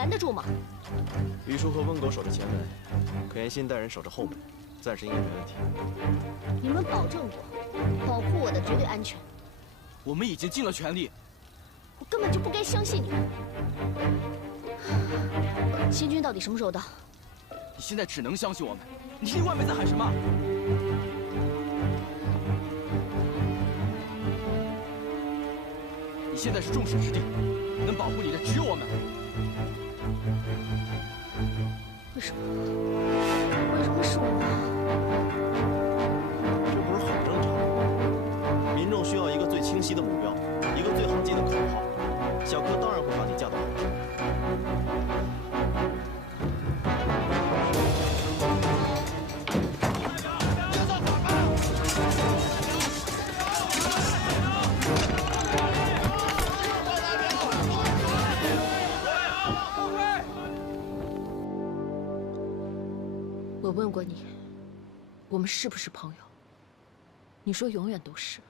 拦得住吗？于叔和温狗守着前门，可言心带人守着后门，暂时应该没问题。你们保证过保护我的绝对安全？我们已经尽了全力。我根本就不该相信你们。新军到底什么时候到？你现在只能相信我们。你听外面在喊什么？你现在是众矢之的，能保护你的只有我们。为什么？为什么是我？这不是很正常吗？民众需要一个最清晰的目标，一个最好记的口号。小柯当然会把你架到后面。我问过你，我们是不是朋友？你说永远都是。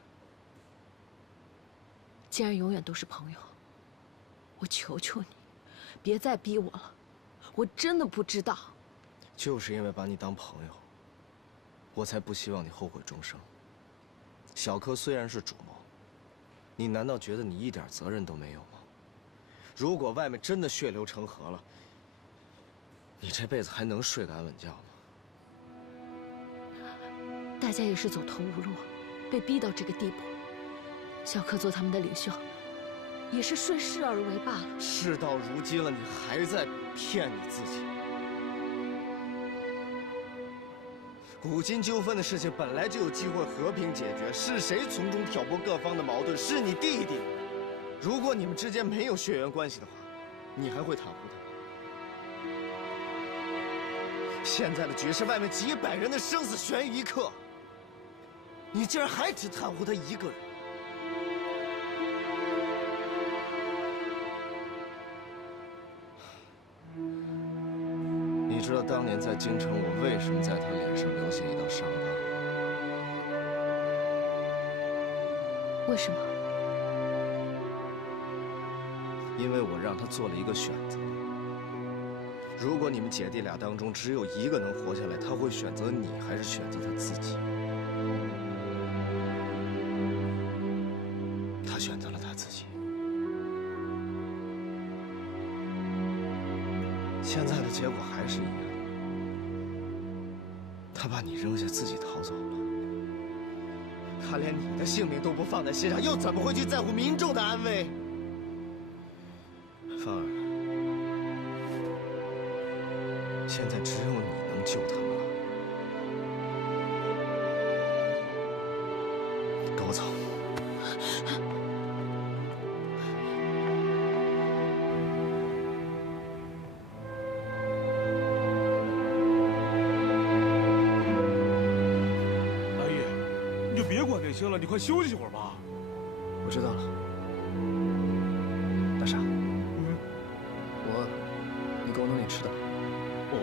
既然永远都是朋友，我求求你，别再逼我了。我真的不知道。就是因为把你当朋友，我才不希望你后悔终生。小柯虽然是主谋，你难道觉得你一点责任都没有吗？如果外面真的血流成河了，你这辈子还能睡个安稳觉吗？大家也是走投无路，被逼到这个地步。小柯做他们的领袖，也是顺势而为罢了。事到如今了，你还在骗你自己。古今纠纷的事情本来就有机会和平解决，是谁从中挑拨各方的矛盾？是你弟弟。如果你们之间没有血缘关系的话，你还会袒护他？现在的局势，外面几百人的生死悬于一刻，你竟然还只袒护他一个人。你知道当年在京城，我为什么在他脸上留下一道伤疤？为什么？因为我让他做了一个选择。如果你们姐弟俩当中只有一个能活下来，他会选择你，还是选择他自己？他选择了他自己。现在的结果还是一样，他把你扔下，自己逃走了。他连你的性命都不放在心上，又怎么会去在乎民众的安危？芳儿，现在只有你能救他们了。跟我走。行了，你快休息会儿吧。我知道了，大傻。我饿了，你给我弄点吃的。哦。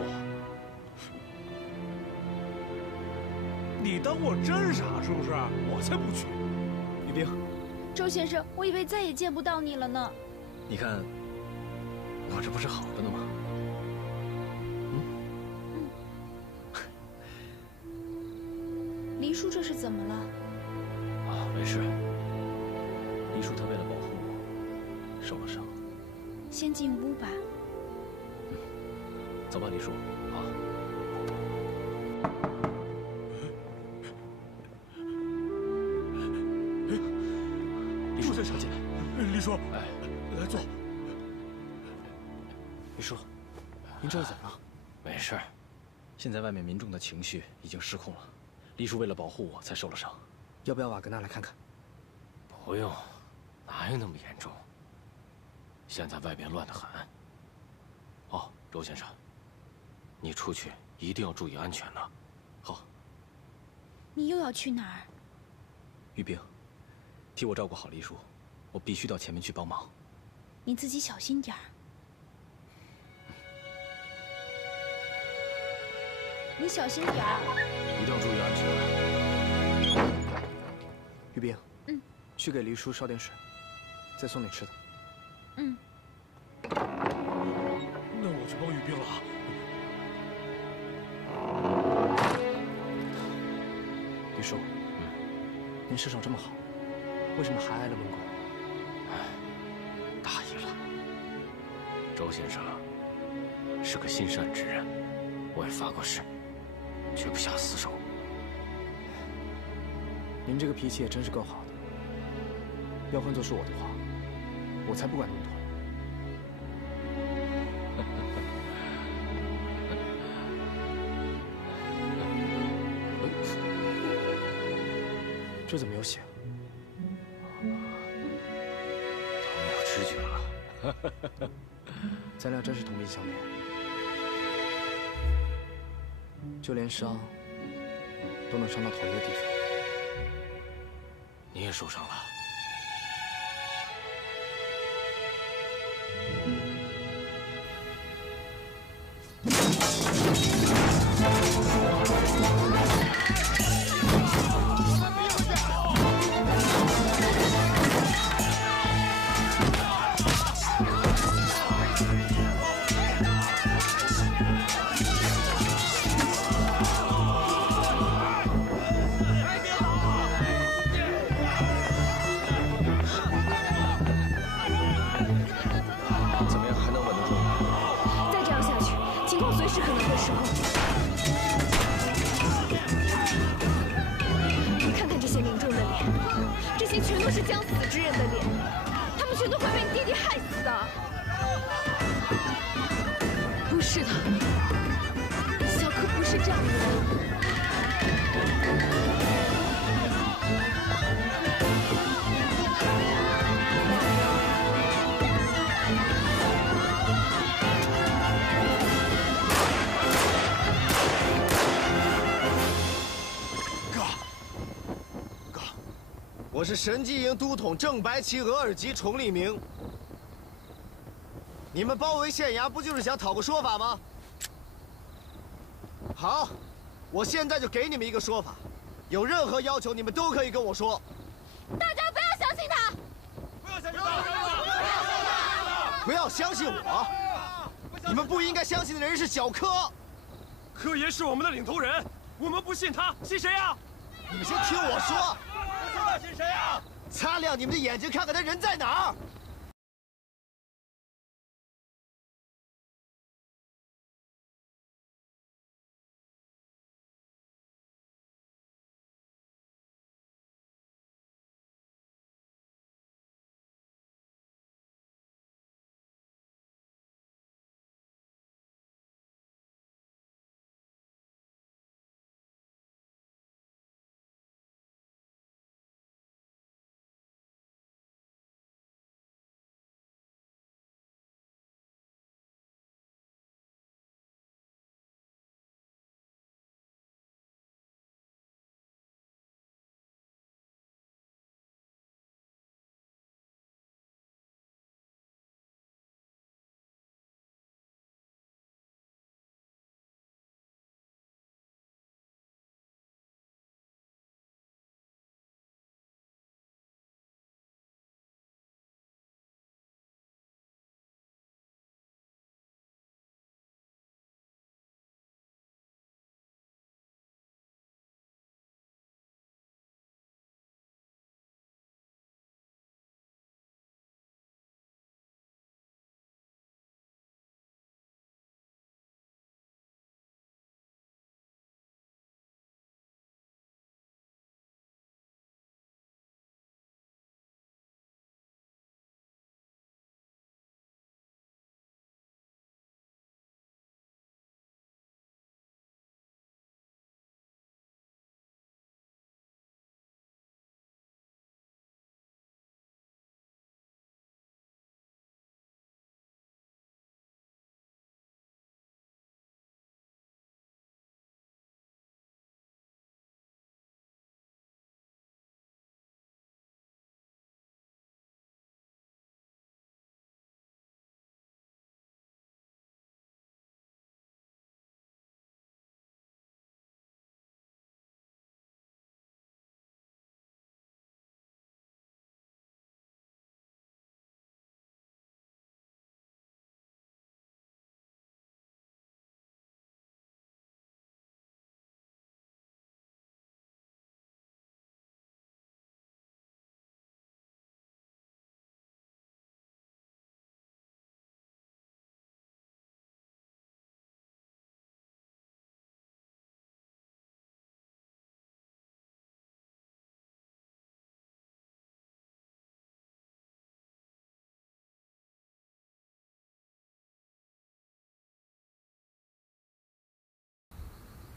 你当我真傻是不是？我才不去。于冰，周先生，我以为再也见不到你了呢。你看，我这不是好着呢吗？黎叔这是怎么了？没事，黎叔他为了保护我，受了伤。先进屋吧。走吧，黎叔。啊。黎叔先生，进来。黎叔，哎，来坐。黎叔，您这是怎么了？没事，现在外面民众的情绪已经失控了，黎叔为了保护我才受了伤。要不要瓦格纳来看看？不用，哪有那么严重？现在外边乱得很。哦，周先生，你出去一定要注意安全呢。好。你又要去哪儿？玉冰，替我照顾好黎叔，我必须到前面去帮忙。你自己小心点儿。你小心点儿。一定要注意安全。玉冰，去给黎叔烧点水，再送点吃的。了。李叔，您身手这么好，为什么还挨了闷棍？大意了。周先生是个心善之人，我也发过誓，绝不下死手。您这个脾气也真是够好的。要换作是我的话，我才不管那么多。这怎么有血？他没有知觉了。咱俩真是同病相怜，就连伤都能伤到同一个地方。你也受伤了。怎么样，还能稳得住吗？再这样下去，情况随时可能会失控。看看这些民众的脸，这些全都是将死之人的脸，他们全都会被你弟弟害死的。不是的，小柯不是这样的人。我是神机营都统正白旗额尔吉崇利明。你们包围县衙，不就是想讨个说法吗？好，我现在就给你们一个说法，有任何要求你们都可以跟我说。大家不要相信他，不要相信我！你们不应该相信的人是小柯。柯爷是我们的领头人，我们不信他，信谁呀？你们先听我说。信谁呀？擦亮你们的眼睛，看看他人在哪儿。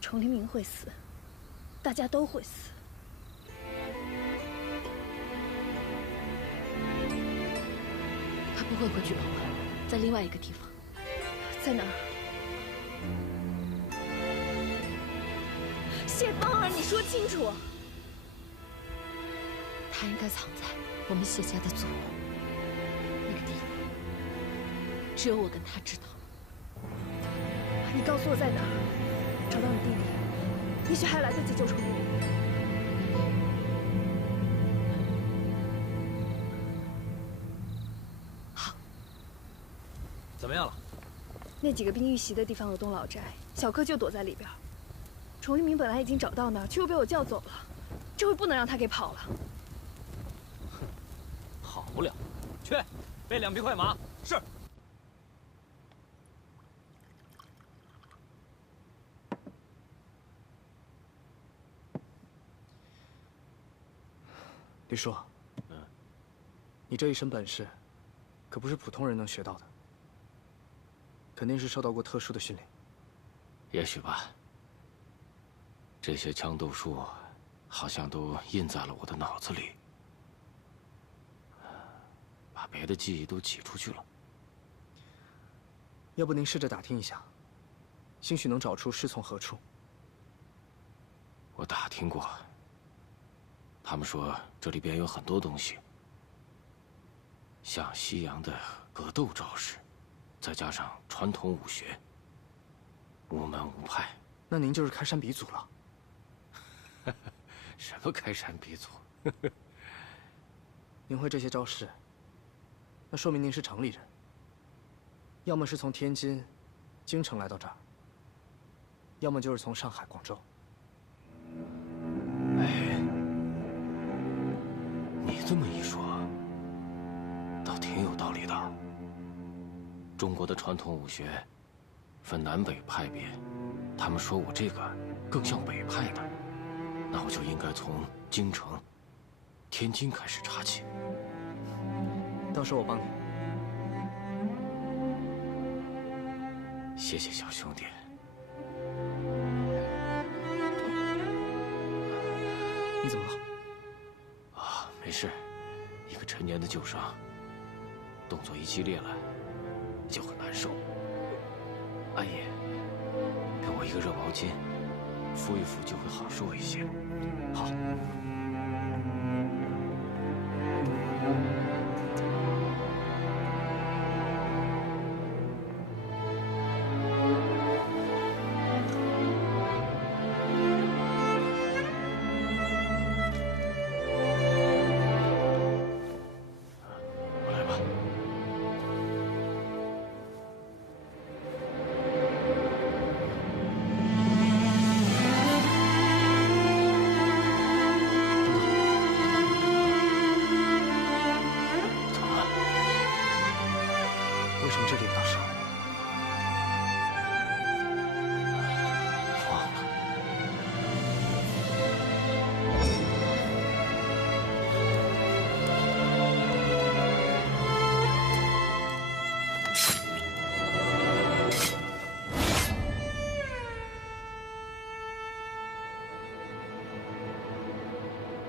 崇黎明会死，大家都会死。他不会回去保管，在另外一个地方。在哪儿？谢芳儿，你说清楚。他应该藏在我们谢家的祖屋那个地方，只有我跟他知道。你告诉我在哪儿，找到你弟弟，也许还来得及救崇黎明。好。怎么样了？那几个兵遇袭的地方有栋老宅，小柯就躲在里边。崇黎明本来已经找到那儿，却又被我叫走了，这回不能让他给跑了。跑不了，去，备2匹快马。是。李叔，你这一身本事，可不是普通人能学到的，肯定是受到过特殊的训练。也许吧。这些枪斗术，好像都印在了我的脑子里，把别的记忆都挤出去了。要不您试着打听一下，兴许能找出师从何处。我打听过，他们说这里边有很多东西，像西洋的格斗招式，再加上传统武学，无门无派。那您就是开山鼻祖了。什么开山鼻祖？您会这些招式，那说明您是城里人，要么是从天津、京城来到这儿，要么就是从上海、广州。哎，你这么一说，倒挺有道理的。中国的传统武学分南北派别，他们说我这个更像北派的。那我就应该从京城、天津开始查起。到时候我帮你。谢谢小兄弟。你怎么了？啊，没事，一个陈年的旧伤，动作一激烈了，就很难受。阿爷，给我一个热毛巾。敷一敷就会好受一些。好。我来吧。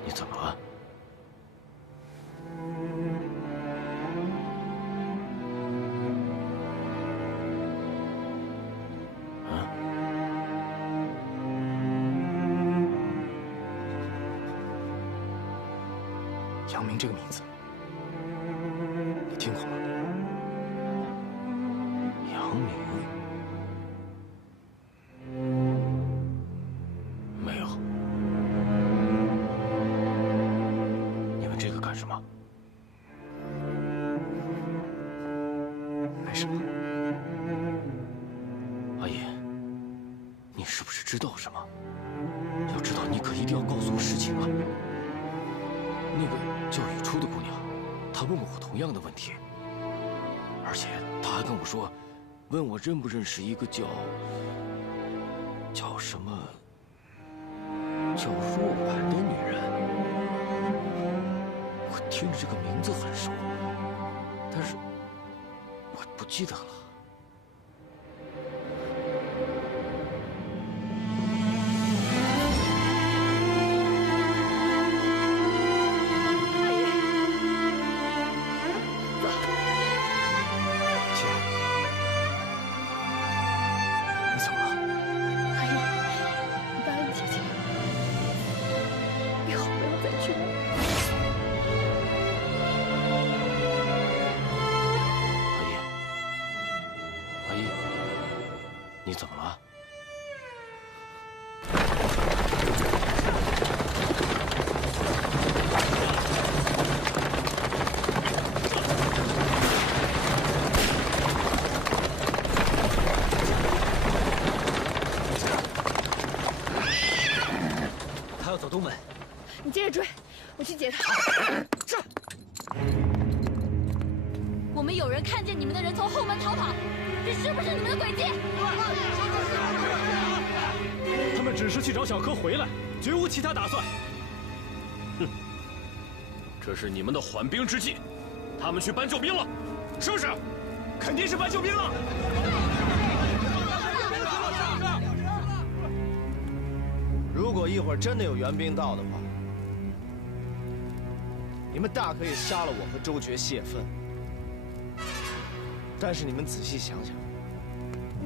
你怎么了？啊？杨明这个名字，你听过吗？杨明？没有。你问这个干什么？没什么。阿爷，你是不是知道什么？要知道，你可一定要告诉我实情啊！那个叫雨初的姑娘，她问我同样的问题，而且她还跟我说，问我认不认识一个叫什么，叫若婉的女人。我听着这个名字很熟，但是我不记得了。你怎么了？他要走东门。你接着追，我去接他。是。我们有人看见你们的人从后门逃跑，这是不是你们的诡计？他们只是去找小柯回来，绝无其他打算。哼，这是你们的缓兵之计，他们去搬救兵了，是不是？肯定是搬救兵了。如果一会儿真的有援兵到的话，你们大可以杀了我和周觉泄愤。但是你们仔细想想，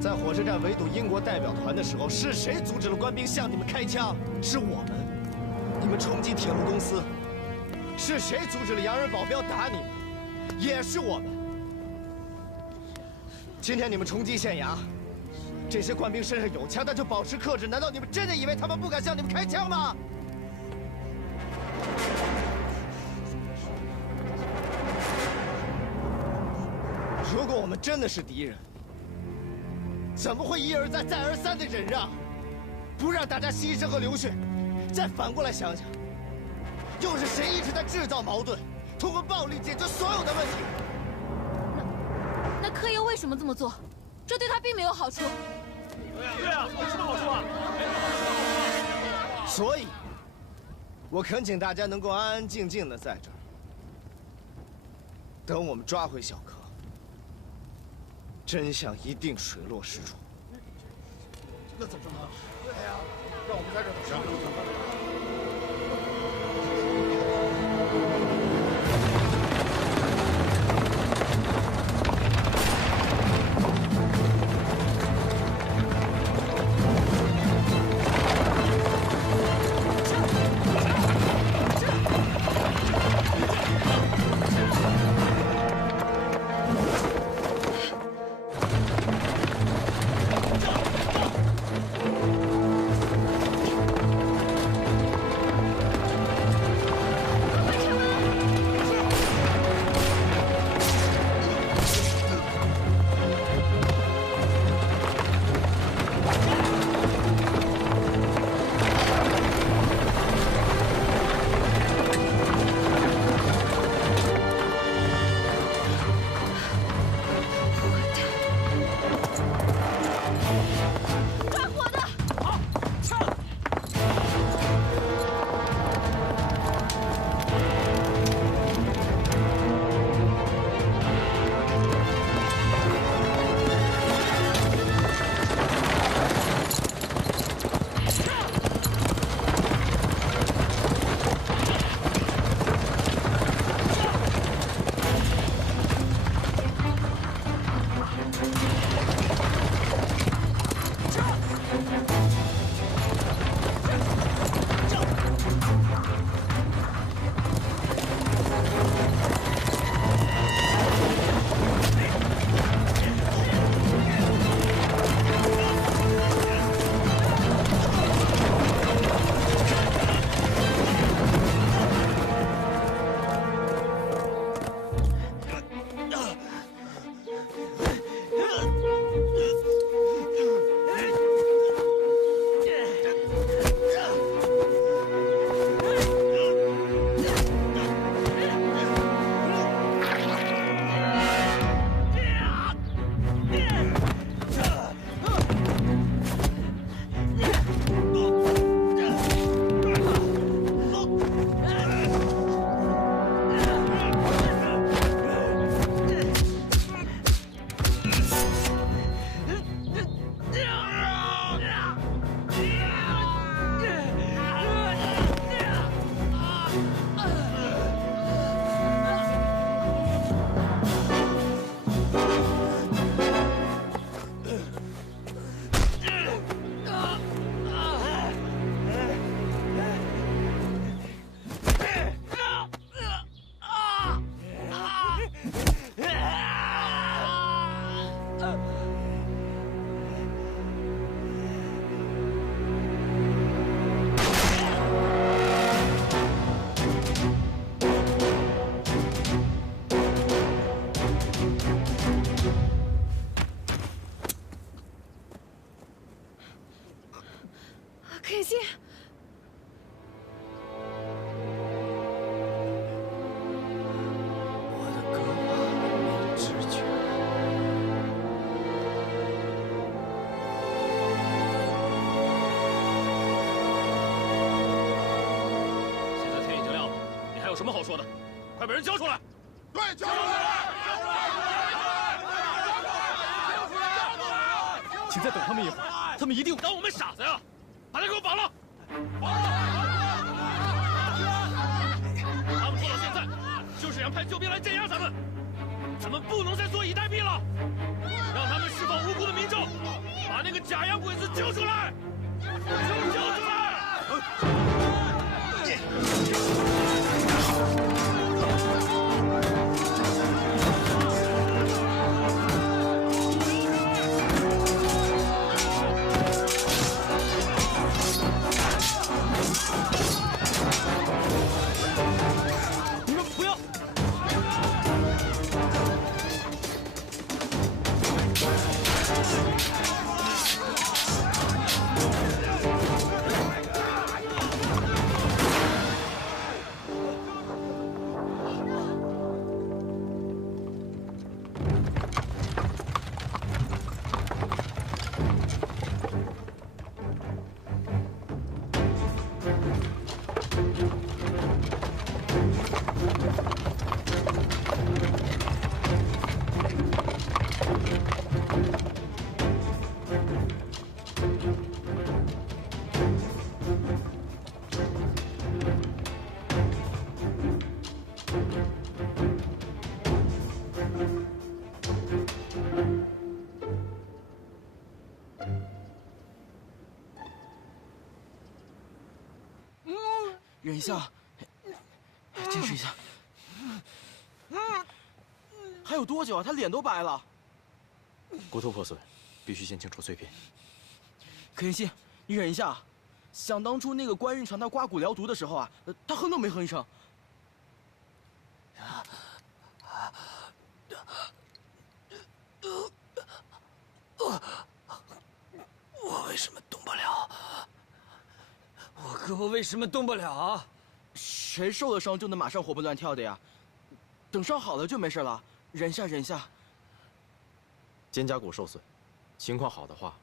在火车站围堵英国代表团的时候，是谁阻止了官兵向你们开枪？是我们。你们冲击铁路公司，是谁阻止了洋人保镖打你们？也是我们。今天你们冲击县衙，这些官兵身上有枪，但就保持克制，难道你们真的以为他们不敢向你们开枪吗？如果我们真的是敌人，怎么会一而再、再而三的忍让，不让大家牺牲和流血？再反过来想想，又是谁一直在制造矛盾，通过暴力解决所有的问题？那柯爷为什么这么做？这对他并没有好处。对啊，有什么好处啊？所以，我恳请大家能够安安静静的在这儿，等我们抓回小柯。真相一定水落石出。那怎么办？对呀，让我们在这等着。可野心，我的胳膊没知觉现在天已经亮了，你还有什么好说的？快把人交出来！对，交出来！请再等他们一会儿，他们一定当我们傻子呀！把他给我绑了！他们拖到现在，就是想派救兵来镇压咱们。咱们不能再坐以待毙了，让他们释放无辜的民众，把那个假洋鬼子救出来！救出来！你们不要！忍一下，坚持一下。还有多久啊？他脸都白了。骨头破碎，必须先清除碎片。可妍希，你忍一下。想当初那个官运传他刮骨疗毒的时候啊，他哼都没哼一声。我为什么动不了？我胳膊为什么动不了？谁受了伤就能马上活蹦乱跳的呀？等伤好了就没事了，忍一下，忍一下。肩胛骨受损，情况好的话，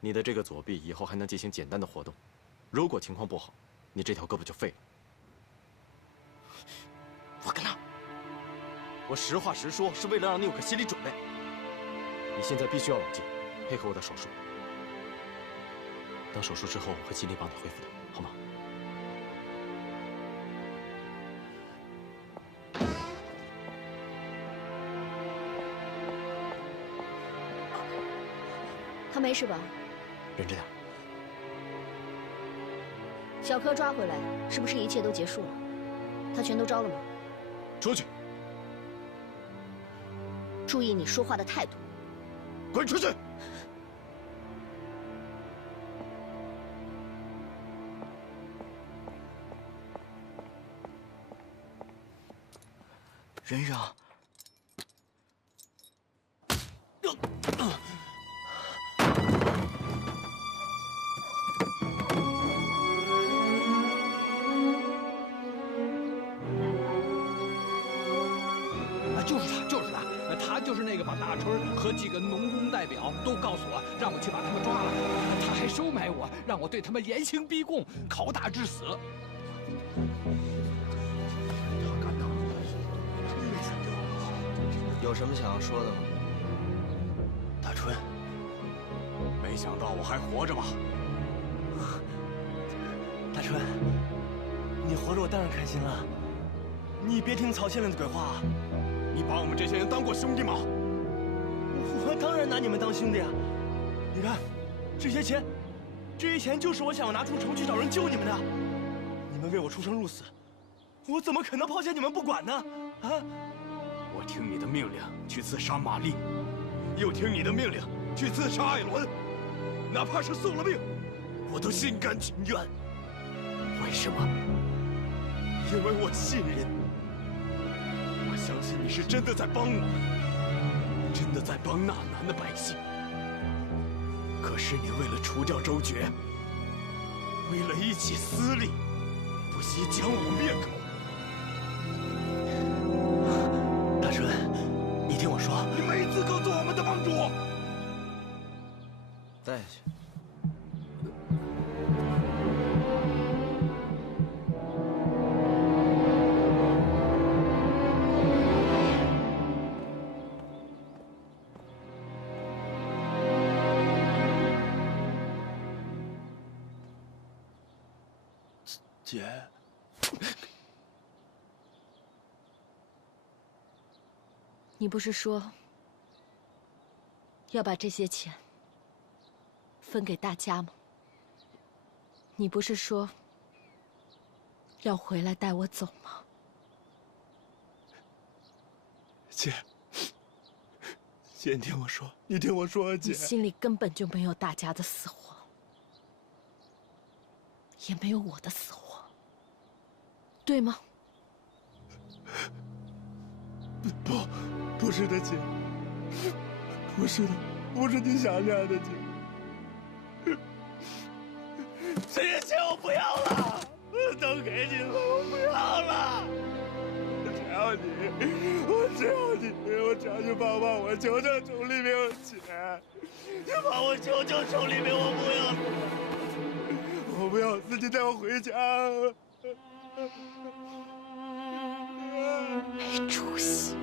你的这个左臂以后还能进行简单的活动；如果情况不好，你这条胳膊就废了。我跟他，我实话实说，是为了让你有个心理准备。你现在必须要冷静，配合我的手术。等手术之后，我会尽力帮你恢复的，好吗？他没事吧？忍着点。小柯抓回来，是不是一切都结束了？他全都招了吗？出去，注意你说话的态度。滚出去！忍忍。就是他，他就是那个把大春和几个农工代表都告诉我，让我去把他们抓了。他还收买我，让我对他们严刑逼供，拷打致死。有什么想要说的吗？大春，没想到我还活着吧？大春，你活着我当然开心了。你别听曹县令的鬼话。你把我们这些人当过兄弟吗？我当然拿你们当兄弟啊！你看，这些钱就是我想要拿出城去找人救你们的。你们为我出生入死，我怎么可能抛下你们不管呢？啊！我听你的命令去刺杀玛丽，又听你的命令去刺杀艾伦，哪怕是送了命，我都心甘情愿。为什么？因为我信任。我相信你是真的在帮我，真的在帮纳兰的百姓。可是你为了除掉周决，为了一己私利，不惜将我灭口。大春，你听我说，你没资格做我们的盟主。带下去。姐，你不是说要把这些钱分给大家吗？你不是说要回来带我走吗？姐，姐，你听我说，你听我说，姐。你心里根本就没有大家的死活，也没有我的死活，对吗？不是的，姐，不是的，不是你想这样的，姐。这些钱我不要了，都给你了，我不要了。只要你帮帮我，求求崇利明，姐，你帮我求求崇利明，我不要死，你带我回家。没出息，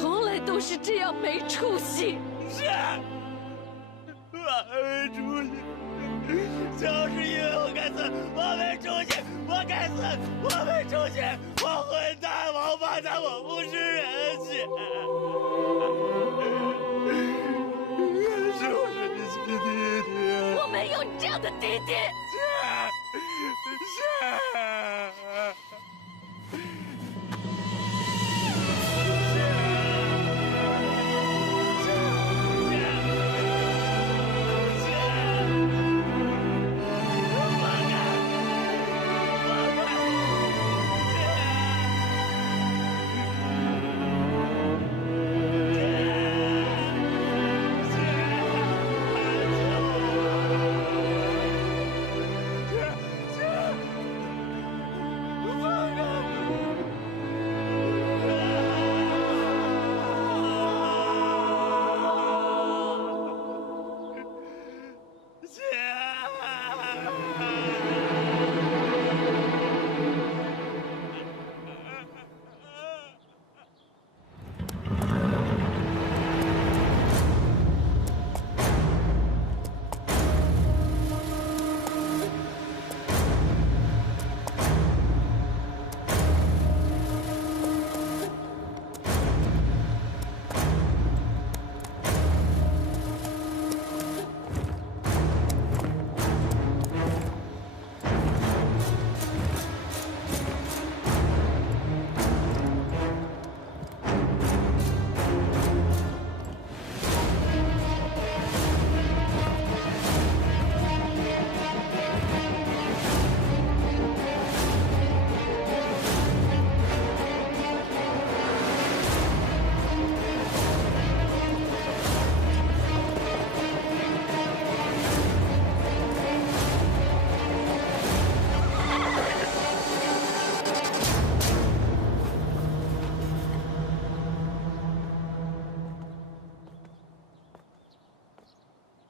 从来都是这样没出息。是，我没出息，就是因为我该死，我没出息，我该死，我没出息，我混蛋，王八蛋，我不是人，姐。是我是你亲弟弟，我没有你这样的弟弟。是。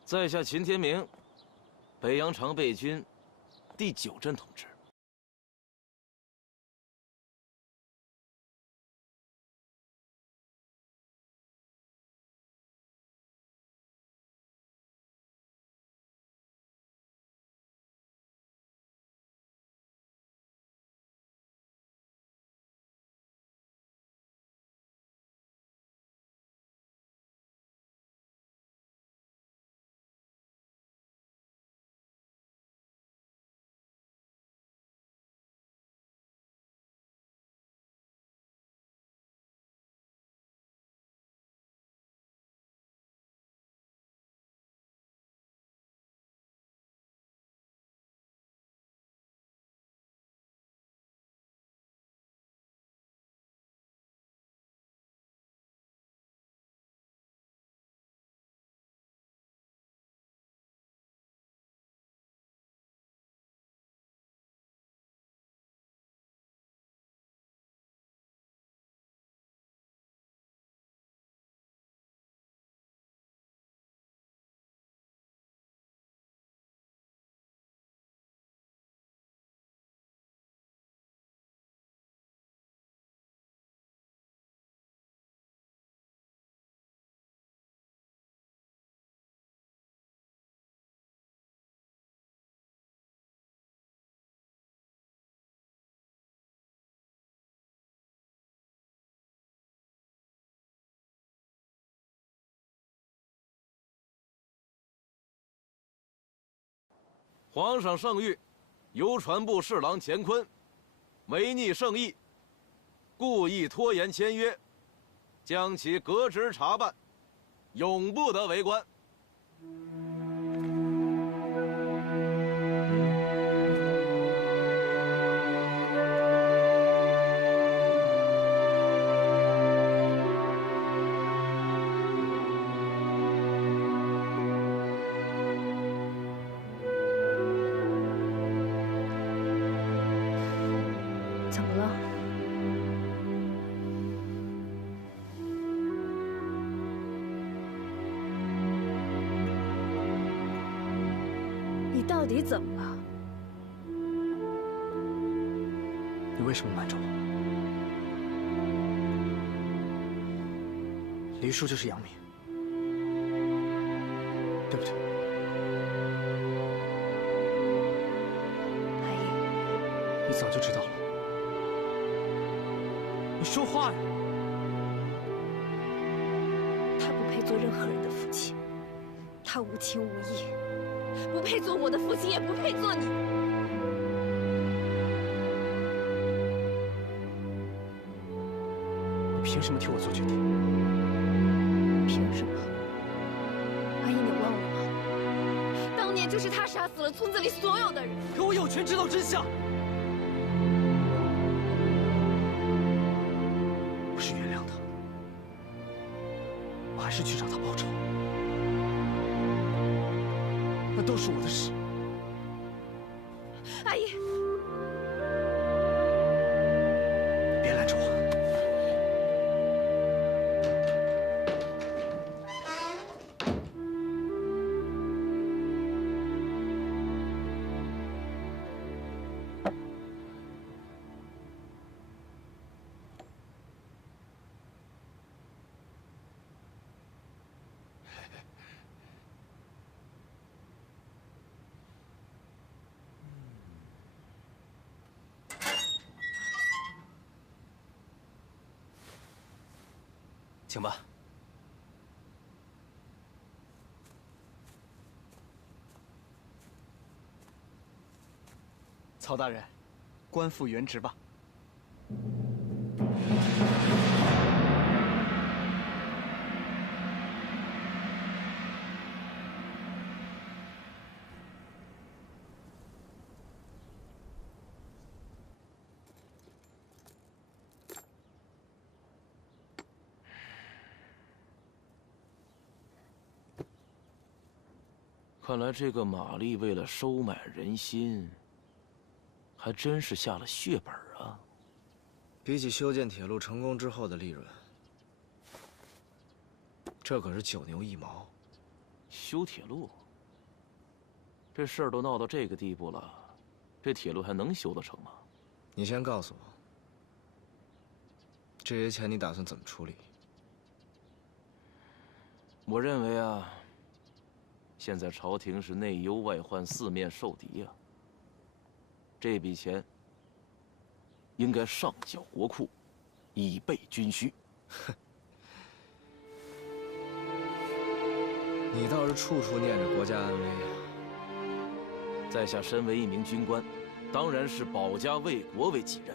在下秦天明，北阳常备军第9镇同志。皇上圣谕，邮传部侍郎乾坤，违逆圣意，故意拖延签约，将其革职查办，永不得为官。怎么了？你到底怎么了？你为什么瞒着我？黎叔就是杨明，对不对？阿姨，你早就知道了。你说话呀！他不配做任何人的父亲，他无情无义，不配做我的父亲，也不配做你。你凭什么替我做决定？凭什么？阿姨，你忘了吗？当年就是他杀死了村子里所有的人。可我有权知道真相。我是原谅他，我还是去找他报仇，那都是我的事。阿姨，别拦着我！请吧。曹大人，官复原职吧。看来这个玛丽为了收买人心，还真是下了血本啊！比起修建铁路成功之后的利润，这可是9牛1毛。修铁路，这事儿都闹到这个地步了，这铁路还能修得成吗？你先告诉我，这些钱你打算怎么处理？我认为啊，现在朝廷是内忧外患四面受敌啊。这笔钱应该上缴国库，以备军需。你倒是处处念着国家安危啊！在下身为一名军官，当然是保家卫国为己任。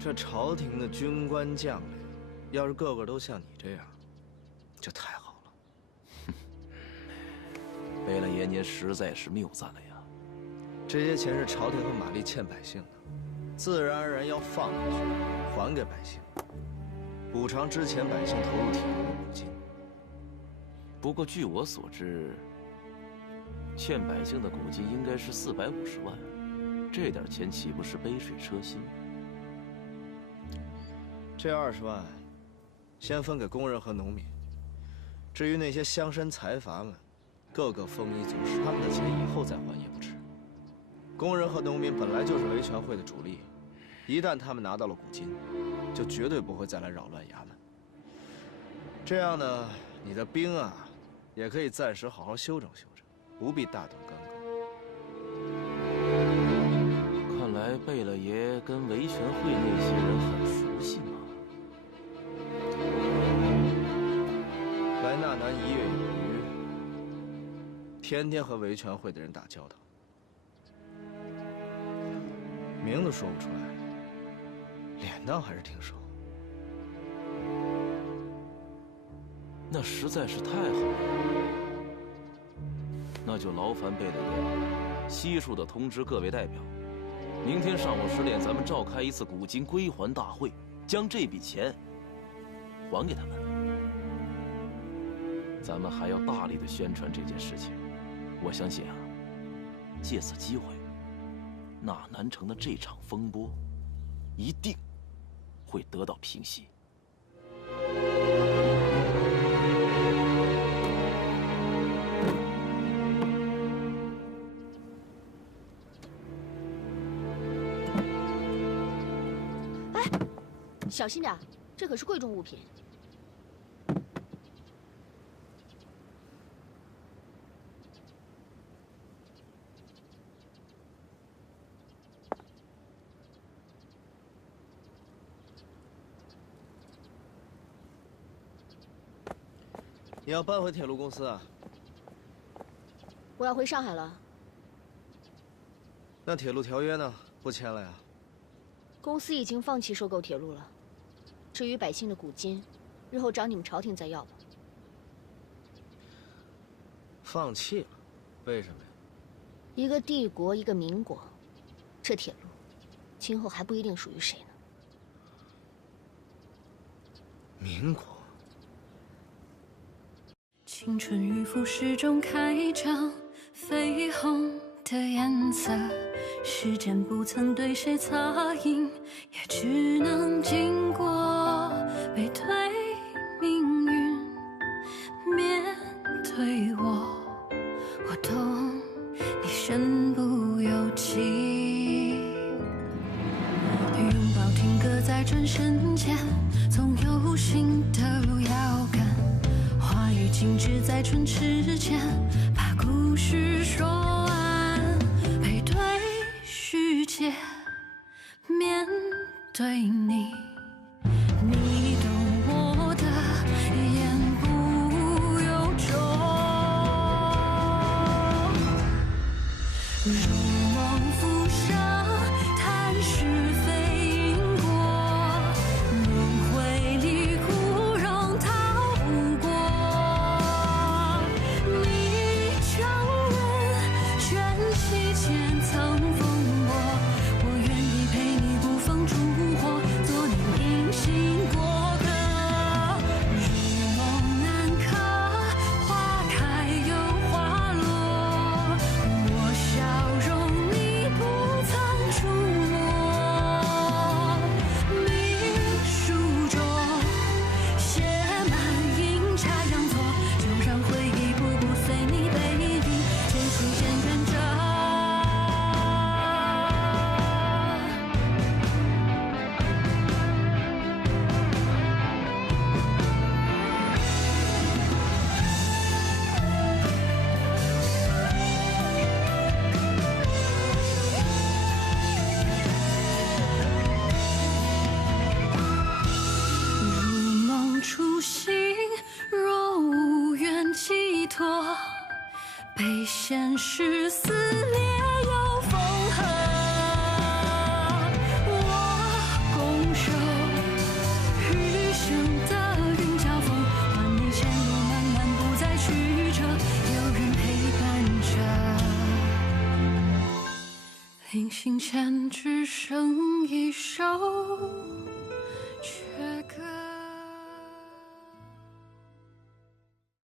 这朝廷的军官将领，要是个个都像你这样，就太好了。贝勒爷，您实在是谬赞了呀！这些钱是朝廷和玛丽欠百姓的，自然而然要放回去，还给百姓，补偿之前百姓投入铁路的补金。不过据我所知，欠百姓的谷金应该是450万，这点钱岂不是杯水车薪？这20万，先分给工人和农民。至于那些乡绅财阀们，个个丰衣足食，他们的钱以后再还也不迟。工人和农民本来就是维权会的主力，一旦他们拿到了谷金，就绝对不会再来扰乱衙门。这样呢，你的兵啊，也可以暂时好好休整休整，不必大动干戈。看来贝勒爷跟维权会那些人很熟悉嘛。来纳南1月有余，天天和维权会的人打交道。名字说不出来，脸蛋还是挺熟。那实在是太好了，那就劳烦贝勒爷悉数的通知各位代表，明天上午10点咱们召开一次古今归还大会，将这笔钱还给他们。咱们还要大力的宣传这件事情，我相信啊，借此机会，纳南城的这场风波一定会得到平息。小心点，这可是贵重物品。你要搬回铁路公司啊？我要回上海了。那铁路条约呢？不签了呀？公司已经放弃收购铁路了。至于百姓的古金，日后找你们朝廷再要吧。放弃了？为什么呀？一个帝国，一个民国，这铁路，今后还不一定属于谁呢。民国。青春与腐蚀中开张，绯红的颜色，时间不曾对谁擦印，也只能经过背对命运，面对我，我懂你身不由己。拥抱停格在转身间，总有新的路要赶。话语静止在唇齿间，把故事说完，背对世界，面对你，你懂我的言不由衷，如梦浮生，谈是非因果，轮回里枯荣逃不过，你承认卷起千层风波，我愿意陪你不放烛火，做你隐形过客，如梦难可，花开又花落，我笑容你不曾触摸，命书中写满阴差阳错，就让回忆步步随你背影，渐行渐远着。如梦初醒，若无缘寄托，被现实撕裂又缝合。我拱手，余生的云交锋，换你前路漫漫不再曲折，有人陪伴着。临行前只剩一首。